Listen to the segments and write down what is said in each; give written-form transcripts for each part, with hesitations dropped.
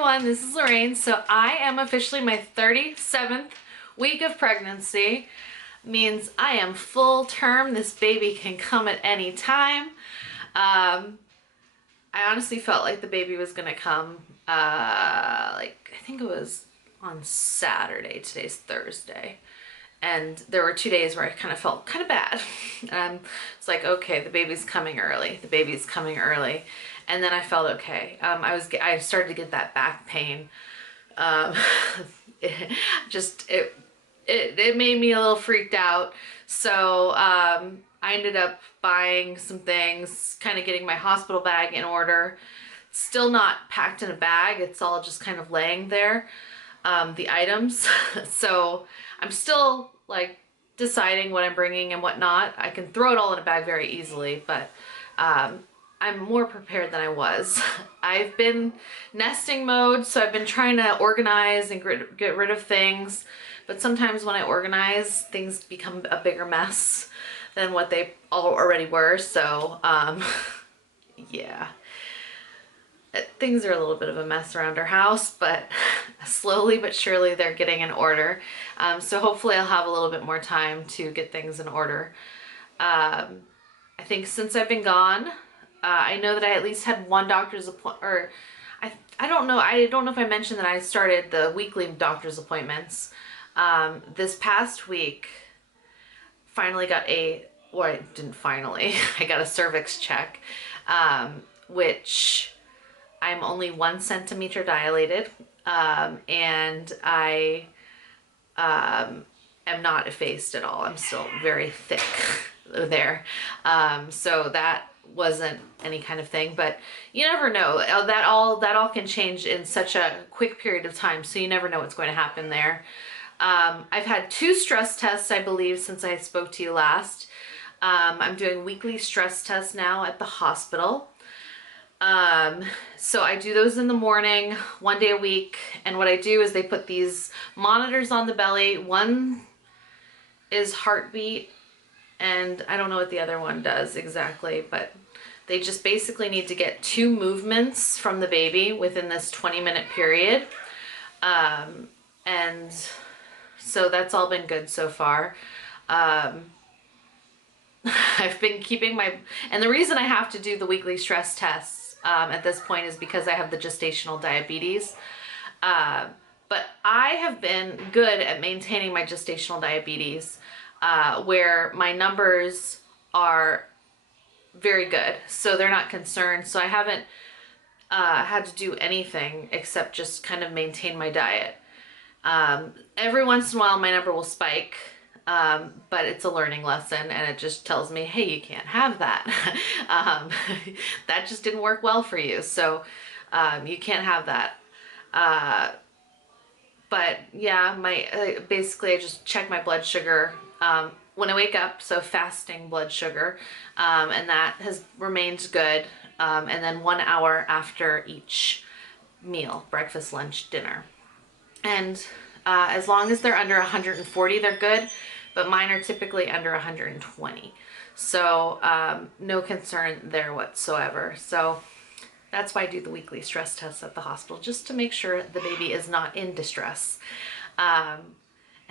everyone, this is Lorraine. So I am officially my 37th week of pregnancy. Means I am full term. This baby can come at any time. I honestly felt like the baby was gonna come I think it was on Saturday. Today's Thursday. And there were 2 days where I kind of felt kind of bad. It's like, okay, the baby's coming early. The baby's coming early. And then I felt okay. I started to get that back pain. It made me a little freaked out. So I ended up buying some things, kind of getting my hospital bag in order. Still not packed in a bag. It's all just kind of laying there, the items. So I'm still like deciding what I'm bringing and what not. I can throw it all in a bag very easily, but I'm more prepared than I was. I've been nesting mode, so I've been trying to organize and get rid of things. But sometimes when I organize, things become a bigger mess than what they already were. So yeah, things are a little bit of a mess around our house, but slowly but surely they're getting in order. So hopefully I'll have a little bit more time to get things in order. I think since I've been gone, I know that I at least had one doctor's appointment, or I don't know if I mentioned that I started the weekly doctor's appointments. This past week, finally got I didn't finally, I got a cervix check, which I'm only 1 centimeter dilated, and I am not effaced at all. I'm still very thick there. So that wasn't any kind of thing, but you never know. That all can change in such a quick period of time, so you never know what's going to happen there. I've had 2 stress tests, I believe, since I spoke to you last. I'm doing weekly stress tests now at the hospital. So I do those in the morning, 1 day a week, and what I do is they put these monitors on the belly. One is heartbeat, and I don't know what the other one does exactly, but they just basically need to get 2 movements from the baby within this 20-minute period. And so that's all been good so far. I've been keeping and the reason I have to do the weekly stress tests at this point is because I have the gestational diabetes. But I have been good at maintaining my gestational diabetes, where my numbers are very good, so they're not concerned. So I haven't had to do anything except just kind of maintain my diet. Every once in a while my number will spike, but it's a learning lesson, and it just tells me, hey, you can't have that. That just didn't work well for you, so you can't have that. But yeah, basically I just check my blood sugar when I wake up, so fasting blood sugar, and that has remained good. And then 1 hour after each meal, breakfast, lunch, dinner. And as long as they're under 140, they're good, but mine are typically under 120. So no concern there whatsoever. So that's why I do the weekly stress tests at the hospital, just to make sure the baby is not in distress.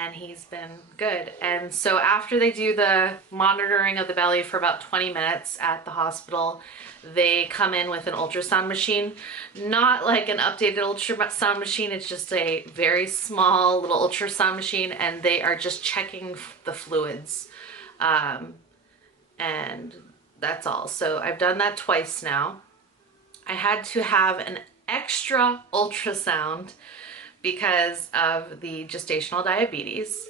And he's been good. And so after they do the monitoring of the belly for about 20 minutes at the hospital, they come in with an ultrasound machine. Not like an updated ultrasound machine, it's just a very small little ultrasound machine, and they are just checking the fluids. And that's all. So I've done that twice now. I had to have an extra ultrasound because of the gestational diabetes,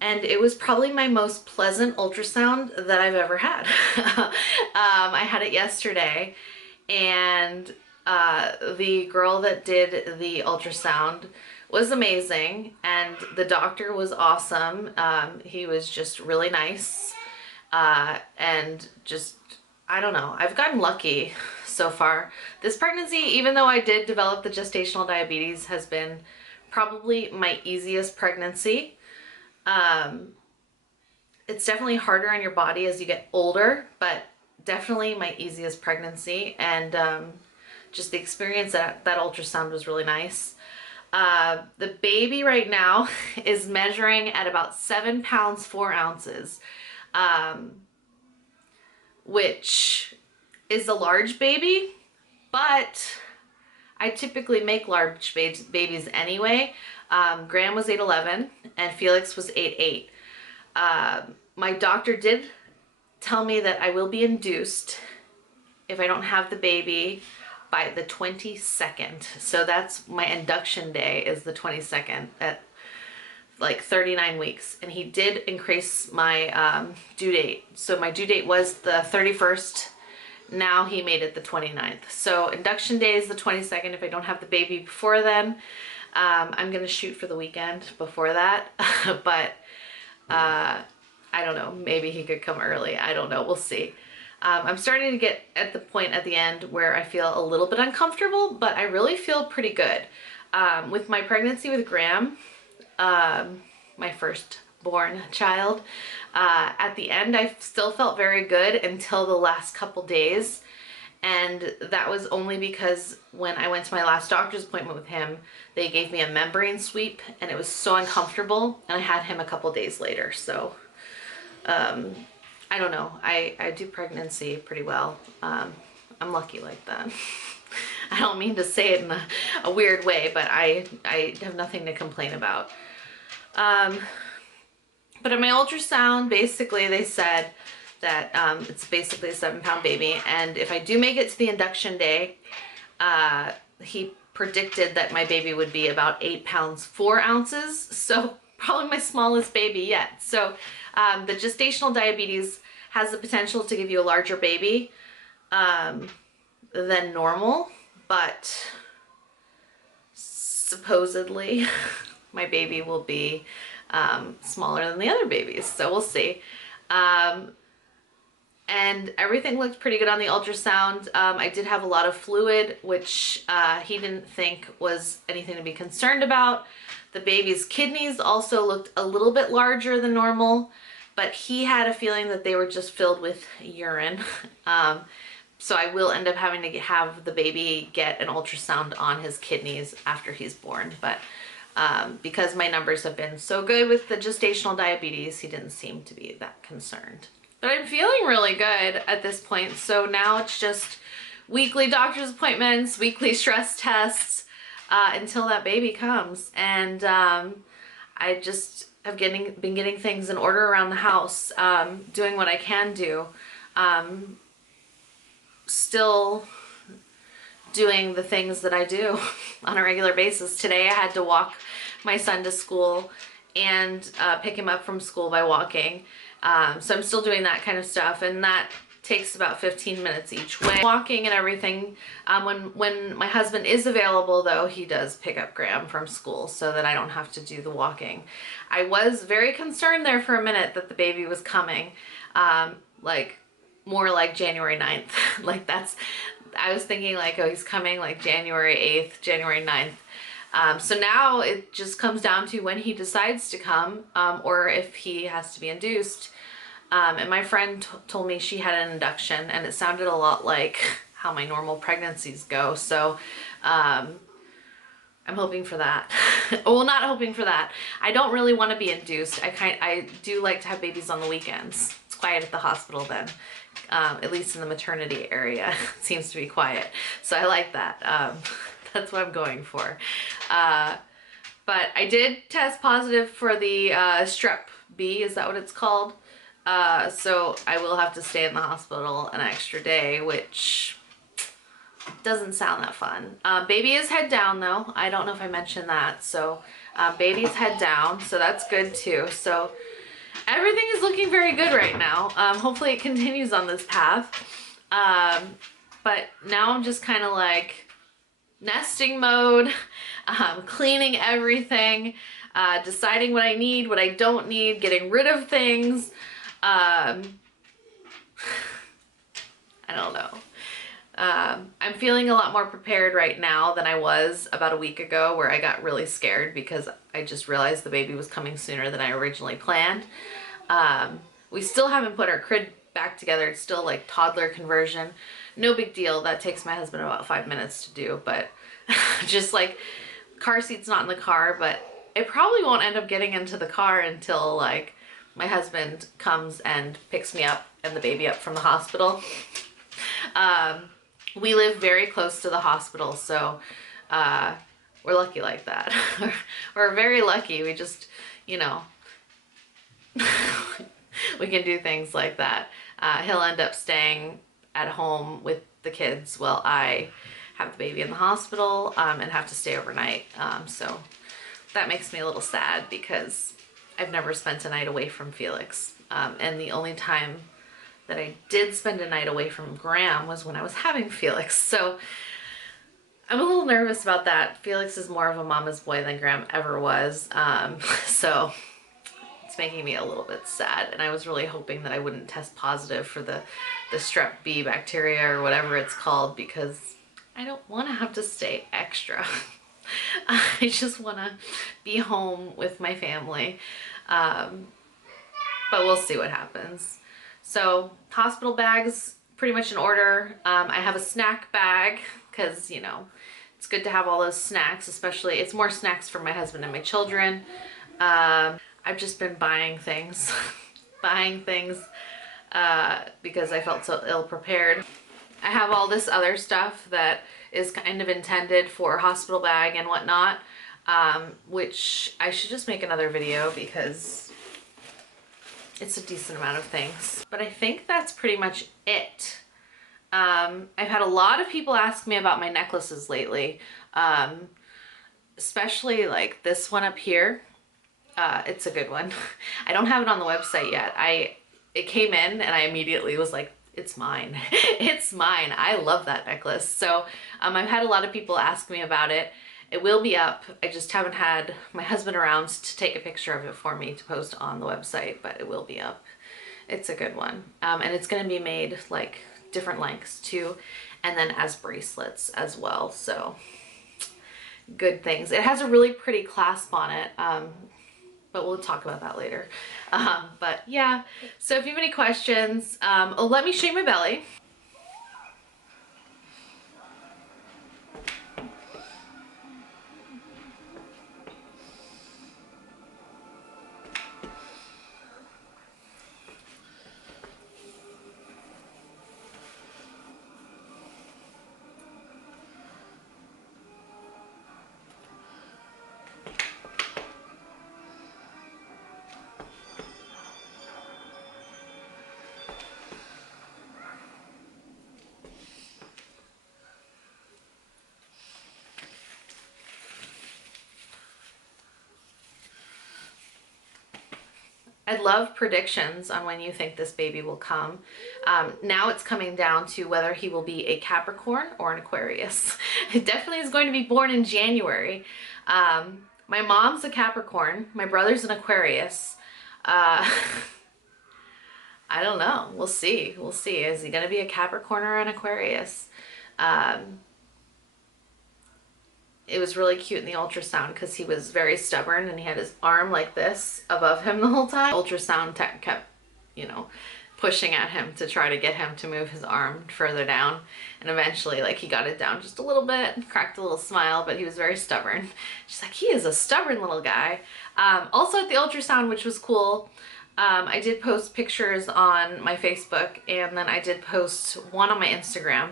and it was probably my most pleasant ultrasound that I've ever had. I had it yesterday, and the girl that did the ultrasound was amazing, and the doctor was awesome. He was just really nice, and just, I don't know, I've gotten lucky so far. This pregnancy, even though I did develop the gestational diabetes, has been probably my easiest pregnancy. It's definitely harder on your body as you get older, but definitely my easiest pregnancy. And just the experience at that ultrasound was really nice. The baby right now is measuring at about 7 pounds 4 ounces, which is a large baby, but I typically make large babies anyway. Graham was 8'11" and Felix was 8'8". My doctor did tell me that I will be induced if I don't have the baby by the 22nd. So that's my induction day, is the 22nd at like 39 weeks. And he did increase my due date. So my due date was the 31st. Now he made it the 29th. So induction day is the 22nd if I don't have the baby before then. I'm gonna shoot for the weekend before that, but I don't know, maybe he could come early. I don't know, we'll see. I'm starting to get at the point at the end where I feel a little bit uncomfortable, but I really feel pretty good. With my pregnancy with Graham, my firstborn child, at the end I still felt very good until the last couple days. And that was only because when I went to my last doctor's appointment with him, they gave me a membrane sweep and it was so uncomfortable, and I had him a couple days later. So I don't know, I do pregnancy pretty well. I'm lucky like that. I don't mean to say it in a weird way, but I have nothing to complain about. But in my ultrasound, basically they said that it's basically a 7-pound baby, and if I do make it to the induction day, he predicted that my baby would be about 8 pounds 4 ounces, so probably my smallest baby yet. So the gestational diabetes has the potential to give you a larger baby than normal, but supposedly my baby will be smaller than the other babies, so we'll see. And everything looked pretty good on the ultrasound. I did have a lot of fluid, which he didn't think was anything to be concerned about. The baby's kidneys also looked a little bit larger than normal, but he had a feeling that they were just filled with urine. So I will end up having to have the baby get an ultrasound on his kidneys after he's born. But because my numbers have been so good with the gestational diabetes, he didn't seem to be that concerned. But I'm feeling really good at this point. So now it's just weekly doctor's appointments, weekly stress tests until that baby comes. And I just have been getting things in order around the house, doing what I can do. Still doing the things that I do on a regular basis. Today I had to walk my son to school and pick him up from school by walking. So I'm still doing that kind of stuff, and that takes about 15 minutes each way. Walking and everything. When my husband is available though, he does pick up Graham from school so that I don't have to do the walking. I was very concerned there for a minute that the baby was coming, like more like January 9th. Like I was thinking like, oh, he's coming like January 8th, January 9th. So now it just comes down to when he decides to come, or if he has to be induced. And my friend told me she had an induction, and it sounded a lot like how my normal pregnancies go. So I'm hoping for that. Well, not hoping for that. I don't really want to be induced. I do like to have babies on the weekends. It's quiet at the hospital then. At least in the maternity area, it seems to be quiet. So I like that. That's what I'm going for. But I did test positive for the strep B, is that what it's called? So I will have to stay in the hospital an extra day, which doesn't sound that fun. Baby is head down though. I don't know if I mentioned that. So baby's head down, so that's good too. So everything is looking very good right now. Hopefully it continues on this path. But now I'm just kind of like nesting mode, cleaning everything, deciding what I need, what I don't need, getting rid of things. I don't know. I'm feeling a lot more prepared right now than I was about a week ago, where I got really scared because I just realized the baby was coming sooner than I originally planned. We still haven't put our crib back together. It's still like toddler conversion. no big deal. That takes my husband about 5 minutes to do, but just like car seat's not in the car, but it probably won't end up getting into the car until like my husband comes and picks me up and the baby up from the hospital. We live very close to the hospital, so we're lucky like that. We're very lucky. We just, you know, we can do things like that. He'll end up staying at home with the kids while I have the baby in the hospital and have to stay overnight. So that makes me a little sad because I've never spent a night away from Felix. And the only time that I did spend a night away from Graham was when I was having Felix. So I'm a little nervous about that. Felix is more of a mama's boy than Graham ever was. So it's making me a little bit sad. And I was really hoping that I wouldn't test positive for the strep B bacteria or whatever it's called, because I don't want to have to stay extra. I just want to be home with my family. But we'll see what happens. So hospital bags pretty much in order. I have a snack bag because, you know, it's good to have all those snacks, especially it's more snacks for my husband and my children. I've just been buying things, because I felt so ill prepared. I have all this other stuff that is kind of intended for hospital bag and whatnot, which I should just make another video because it's a decent amount of things. But I think that's pretty much it. I've had a lot of people ask me about my necklaces lately, especially like this one up here. It's a good one. I don't have it on the website yet. It came in and I immediately was like, it's mine. It's mine. I love that necklace. So I've had a lot of people ask me about it. It will be up. I just haven't had my husband around to take a picture of it for me to post on the website, but it will be up. It's a good one. And it's going to be made like different lengths too, and then as bracelets as well. So good things. It has a really pretty clasp on it. But we'll talk about that later. But yeah, so if you have any questions, let me show you my belly. I'd love predictions on when you think this baby will come. Now it's coming down to whether he will be a Capricorn or an Aquarius. It definitely is going to be born in January. My mom's a Capricorn. My brother's an Aquarius. I don't know. We'll see. We'll see. Is he going to be a Capricorn or an Aquarius? It was really cute in the ultrasound because he was very stubborn and he had his arm like this above him the whole time. Ultrasound tech kept, you know, pushing at him to try to get him to move his arm further down. And eventually, like, he got it down just a little bit, cracked a little smile, but he was very stubborn. She's like, he is a stubborn little guy. Also at the ultrasound, which was cool, I did post pictures on my Facebook, and then I did post one on my Instagram.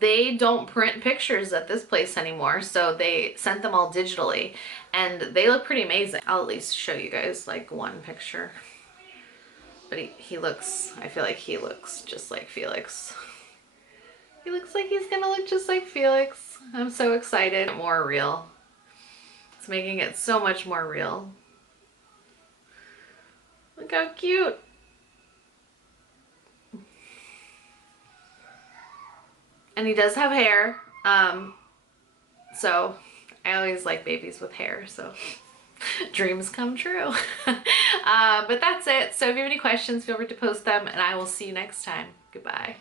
They don't print pictures at this place anymore, so they sent them all digitally, and they look pretty amazing. I'll at least show you guys like one picture. But he looks, I feel like he looks just like Felix. He looks like he's gonna look just like Felix. I'm so excited. More real. It's making it so much more real. Look how cute. And he does have hair, so I always like babies with hair, so dreams come true. But that's it. So if you have any questions, feel free to post them, and I will see you next time. Goodbye.